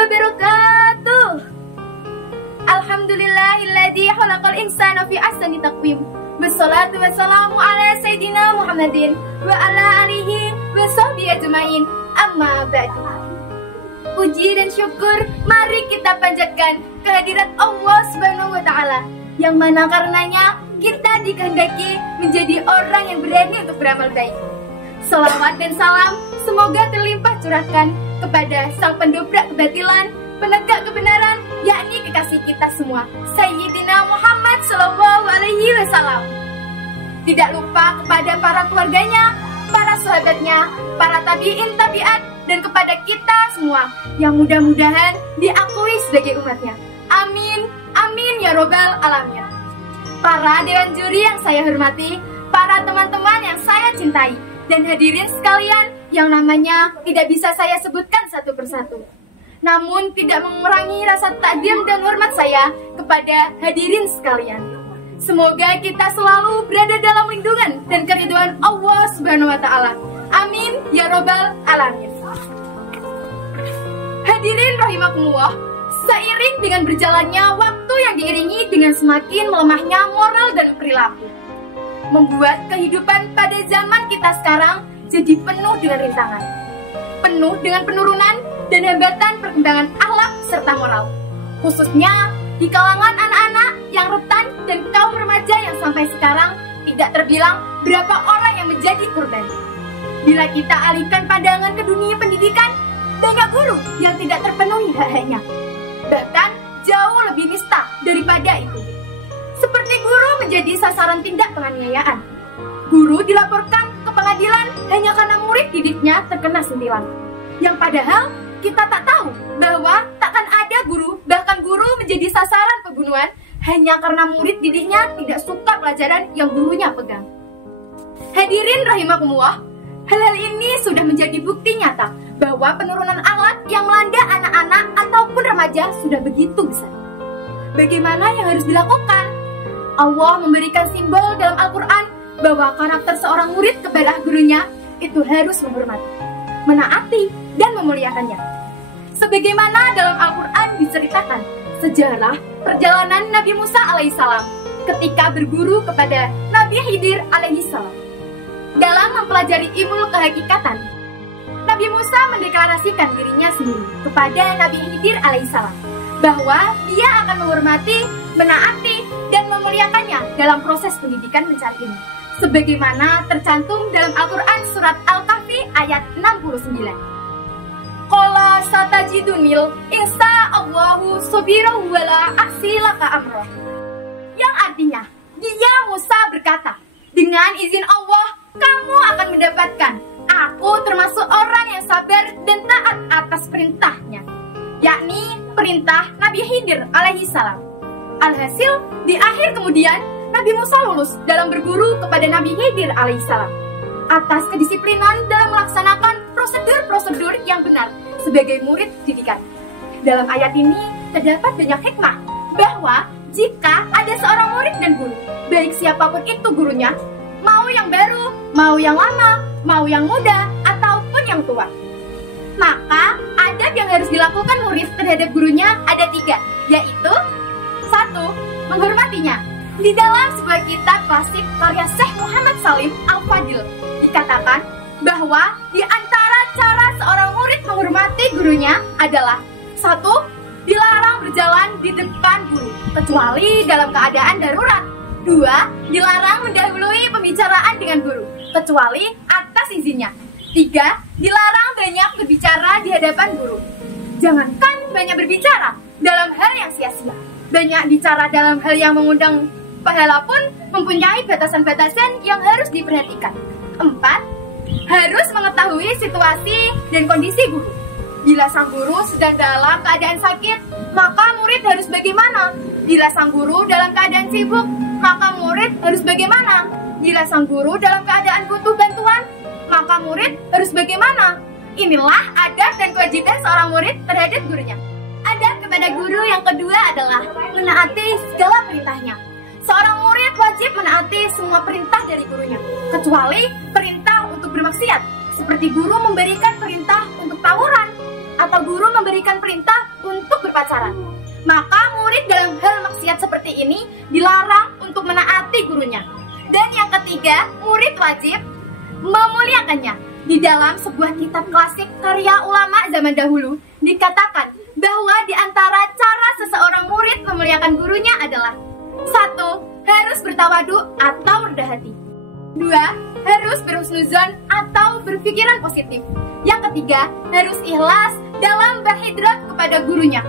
wabarakatuh. Alhamdulillahilladzi khalaqal insana fi ahsani taqwim. Wassalatu wassalamu ala sayyidina Muhammadin wa ala alihi wa sahbihi ajmain. Amma ba'du. Puji dan syukur mari kita panjatkan kehadirat Allah Subhanahu wa taala, yang mana karenanya kita dikehendaki menjadi orang yang berani untuk beramal baik. Salawat dan salam semoga terlimpah curahkan kepada sang pendobrak kebatilan, penegak kebenaran, yakni kekasih kita semua, Sayyidina Muhammad Sallallahu Alaihi Wasallam. Tidak lupa kepada para keluarganya, para sahabatnya, para tabi'in tabi'at, dan kepada kita semua yang mudah-mudahan diakui sebagai umatnya. Amin, amin ya robbal alamin. Para dewan juri yang saya hormati, para teman-teman yang saya cintai, dan hadirin sekalian yang namanya tidak bisa saya sebutkan satu persatu, namun tidak mengurangi rasa takdim dan hormat saya kepada hadirin sekalian. Semoga kita selalu berada dalam lindungan dan keridhaan Allah Subhanahu wa taala. Amin ya robbal alamin. Hadirin rahimakumullah, seiring dengan berjalannya waktu yang diiringi dengan semakin melemahnya moral dan perilaku, membuat kehidupan pada zaman kita sekarang jadi penuh dengan rintangan, penuh dengan penurunan dan hambatan perkembangan akhlak serta moral, khususnya di kalangan anak-anak yang rentan dan kaum remaja yang sampai sekarang tidak terbilang berapa orang yang menjadi korban. Bila kita alihkan pandangan ke dunia pendidikan, banyak guru yang tidak terpenuhi hak-haknya, bahkan jauh lebih nista daripada itu. Seperti guru menjadi sasaran tindak penganiayaan. Guru dilaporkan ke pengadilan hanya karena murid didiknya terkena sentilan. Yang padahal kita tak tahu bahwa takkan ada guru, bahkan guru menjadi sasaran pembunuhan hanya karena murid didiknya tidak suka pelajaran yang gurunya pegang. Hadirin rahimakumullah, hal-hal ini sudah menjadi bukti nyata bahwa penurunan akhlak yang melanda anak-anak ataupun remaja sudah begitu besar. Bagaimana yang harus dilakukan? Allah memberikan simbol dalam Al-Quran bahwa karakter seorang murid kepada gurunya itu harus menghormati, menaati, dan memuliakannya. Sebagaimana dalam Al-Quran diceritakan sejarah perjalanan Nabi Musa alaihissalam ketika berguru kepada Nabi Khidir alaihissalam. Dalam mempelajari ilmu kehakikatan, Nabi Musa mendeklarasikan dirinya sendiri kepada Nabi Khidir alaihissalam bahwa dia akan menghormati, menaati, dan memuliakannya dalam proses pendidikan mencari ilmu, sebagaimana tercantum dalam Al-Quran surat Al-Kahfi ayat 69. Qala satajidunil insa'allahu sabirahu wala ahsilaka amroh, yang artinya dia Musa berkata, dengan izin Allah kamu akan mendapatkan aku termasuk orang yang sabar dan taat atas perintahnya, yakni perintah Nabi Khidir alaihissalam. Alhasil, di akhir kemudian, Nabi Musa lulus dalam berguru kepada Nabi Khidir alaihissalam atas kedisiplinan dalam melaksanakan prosedur-prosedur yang benar sebagai murid didikan. Dalam ayat ini terdapat banyak hikmah bahwa jika ada seorang murid dan guru, baik siapapun itu gurunya, mau yang baru, mau yang lama, mau yang muda, ataupun yang tua, maka adab yang harus dilakukan murid terhadap gurunya ada 3, yaitu 1. Menghormatinya. Di dalam sebuah kitab klasik karya Syekh Muhammad Salim Al-Fadil dikatakan bahwa di antara cara seorang murid menghormati gurunya adalah 1. Dilarang berjalan di depan guru kecuali dalam keadaan darurat. 2. Dilarang mendahului pembicaraan dengan guru kecuali atas izinnya. 3. Dilarang banyak berbicara di hadapan guru. Jangankan banyak berbicara dalam hal yang sia-sia, banyak bicara dalam hal yang mengundang pahala pun mempunyai batasan-batasan yang harus diperhatikan. 4. Harus mengetahui situasi dan kondisi guru. Bila sang guru sedang dalam keadaan sakit, maka murid harus bagaimana? Bila sang guru dalam keadaan sibuk, maka murid harus bagaimana? Bila sang guru dalam keadaan butuh bantuan, maka murid harus bagaimana? Inilah adab dan kewajiban seorang murid terhadap gurunya. Adab kepada guru yang kedua adalah menaati segala perintahnya. Seorang murid wajib menaati semua perintah dari gurunya, kecuali perintah untuk bermaksiat, seperti guru memberikan perintah untuk tawuran, atau guru memberikan perintah untuk berpacaran. Maka murid dalam hal maksiat seperti ini dilarang untuk menaati gurunya. Dan yang ketiga, murid wajib memuliakannya. Di dalam sebuah kitab klasik karya ulama zaman dahulu dikatakan bahwa di antara cara seseorang murid memuliakan gurunya adalah: 1. Harus bertawadu atau rendah hati. 2. Harus berhusnuzon atau berpikiran positif. Yang ketiga, harus ikhlas dalam berhidrat kepada gurunya.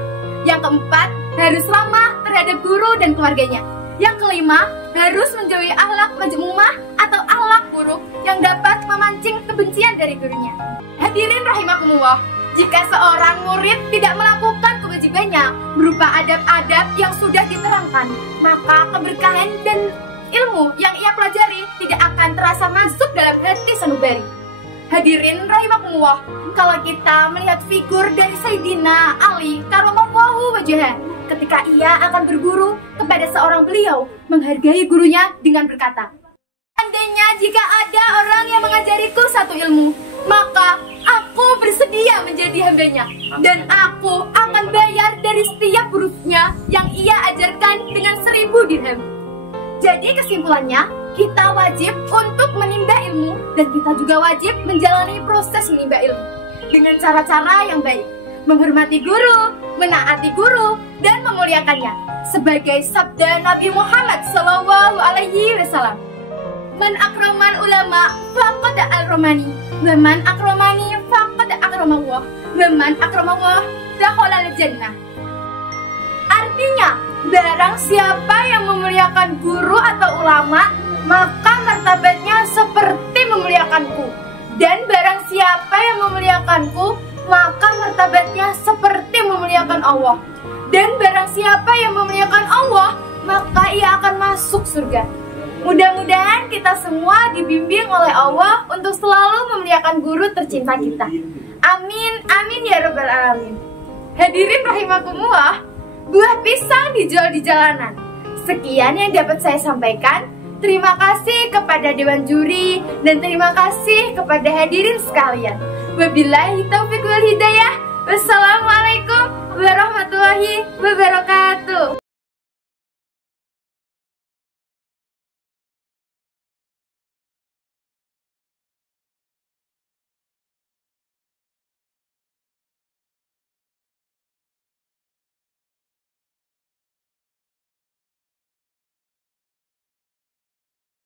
Yang keempat, harus ramah terhadap guru dan keluarganya. Yang kelima, harus menjauhi akhlak majmumah atau akhlak buruk yang dapat memancing kebencian dari gurunya. Hadirin rahimakumullah, jika seorang murid tidak melakukan kewajibannya berupa adab-adab yang sudah diterangkan, maka keberkahan dan ilmu yang ia pelajari tidak akan terasa masuk dalam hati sanubari. Hadirin rahimakumullah, kalau kita melihat figur dari Sayyidina Ali karramallahu wajhah ketika ia akan berguru kepada seorang beliau, menghargai gurunya dengan berkata, "Andainya jika ada orang yang mengajariku satu ilmu, maka aku bersedia menjadi hambanya, dan aku akan bayar dari setiap hurufnya yang ia ajarkan dengan 1000 dirham." Jadi kesimpulannya, kita wajib untuk menimba ilmu, dan kita juga wajib menjalani proses menimba ilmu dengan cara-cara yang baik, menghormati guru, menaati guru, dan memuliakannya. Sebagai sabda Nabi Muhammad SAW, "Man akraman ulama faqad al-romani, wa man akramani faqad akramallah, wa man akramallah dakhala al-jannah." Artinya, barang siapa yang memuliakan guru atau ulama, maka martabatnya seperti memuliakanku. Dan barang siapa yang memuliakanku, maka martabatnya seperti memuliakan Allah. Dan barang siapa yang memuliakan Allah, maka ia akan masuk surga. Mudah-mudahan kita semua dibimbing oleh Allah untuk selalu memuliakan guru tercinta kita. Amin, amin ya rabbal alamin. Hadirin rahimakumullah, buah pisang dijual di jalanan. Sekian yang dapat saya sampaikan. Terima kasih kepada Dewan Juri dan terima kasih kepada hadirin sekalian. Wabillahi taufiq wal hidayah. Wassalamualaikum warahmatullahi wabarakatuh.